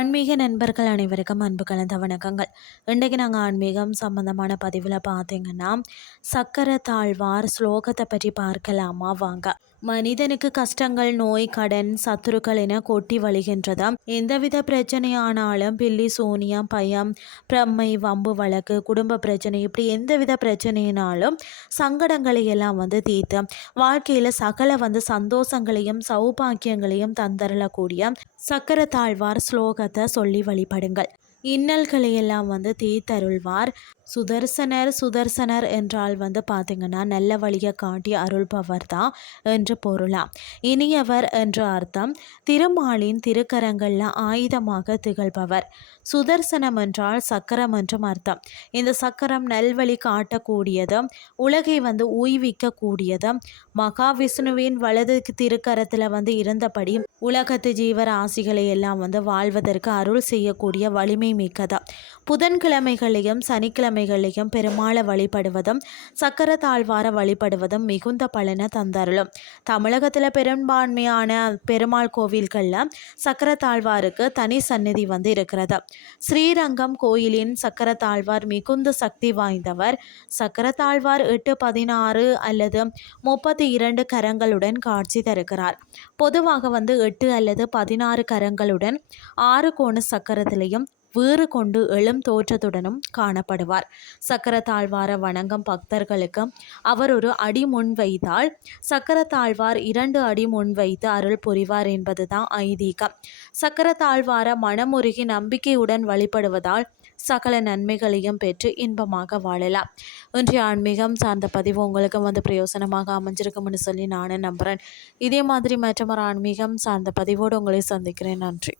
ஆன்மீக நண்பர்கள் அனைவருக்கும் அன்பு கலந்த வணக்கங்கள். இன்றைக்கு நாங்கள் ஆன்மீகம் சம்பந்தமான பதிவில் பார்த்தீங்கன்னா சக்கர தாழ்வார் ஸ்லோகத்தை பற்றி பார்க்கலாமா வாங்க. மனிதனுக்கு கஷ்டங்கள், நோய், கடன், சத்துருக்கள் என கொட்டி வழிகின்றதாம். எந்தவித பிரச்சனையானாலும் பில்லி சூனியம், பயம், பிரம்மை, வம்பு வழக்கு, குடும்ப பிரச்சனை, இப்படி எந்தவித பிரச்சனையினாலும் சங்கடங்களை எல்லாம் தீர்த்து வாழ்க்கையில் சகல சந்தோஷங்களையும் சௌபாக்கியங்களையும் தந்தரக்கூடிய சக்கர தாழ்வார் ஸ்லோகத்தை சொல்லி வழிபடுங்கள். இன்னல்களை எல்லாம் தீர்த்தருள்வார். சுதர்சனர் என்றால் பார்த்திங்கன்னா நல்ல வழியை காட்டி அருள்பவர் தான் என்று பொருளாம். இனியவர் என்று அர்த்தம். திருமாலின் திருக்கரங்களில் ஆயுதமாக திகழ்பவர். சுதர்சனம் என்றால் சக்கரம் என்றும் அர்த்தம். இந்த சக்கரம் நல்வழி காட்டக்கூடியது, உலகை ஊய்விக்கக்கூடியது. மகாவிஷ்ணுவின் வலது திருக்கரத்தில் இருந்தபடி உலகத்து ஜீவராசிகளை எல்லாம் வாழ்வதற்கு அருள் செய்யக்கூடிய வலிமை மிக்கதா. புதன்கிழமைகளையும் சனிக்கிழமைகளையும் பெருமாளை வழிபடுவதும் சக்கர தாழ்வார வழிபடுவதும் மிகுந்த பலனை தந்தருளும். தமிழகத்தில் பெரும்பான்மையான பெருமாள் கோவில்களில் சக்கர தாழ்வாருக்கு தனி சந்நிதி இருக்கிறது. ஸ்ரீரங்கம் கோயிலின் சக்கர தாழ்வார் மிகுந்த சக்தி வாய்ந்தவர். சக்கர தாழ்வார் 8, 16 அல்லது 32 கரங்களுடன் காட்சி தருகிறார். பொதுவாக 8 அல்லது 16 கரங்களுடன் 6 கோண சக்கரத்திலையும் வீறு கொண்டு எழும் தோற்றத்துடனும் காணப்படுவார். சக்கர தாழ்வார வணங்கும் பக்தர்களுக்கு அவர் ஒரு அடி முன் வைத்தால் சக்கர தாழ்வார் 2 அடி முன் வைத்து அருள் புரிவார் என்பதுதான் ஐதீகம். சக்கர தாழ்வார மனமுருகி நம்பிக்கையுடன் வழிபடுவதால் சகல நன்மைகளையும் பெற்று இன்பமாக வாழலாம். இன்றைய ஆன்மீகம் சார்ந்த பதிவு உங்களுக்கு பிரயோசனமாக அமைஞ்சிருக்கும்னு சொல்லி நானும் நம்புகிறேன். இதே மாதிரி மற்றொரு ஆன்மீகம் சார்ந்த பதிவோடு உங்களை சந்திக்கிறேன். நன்றி.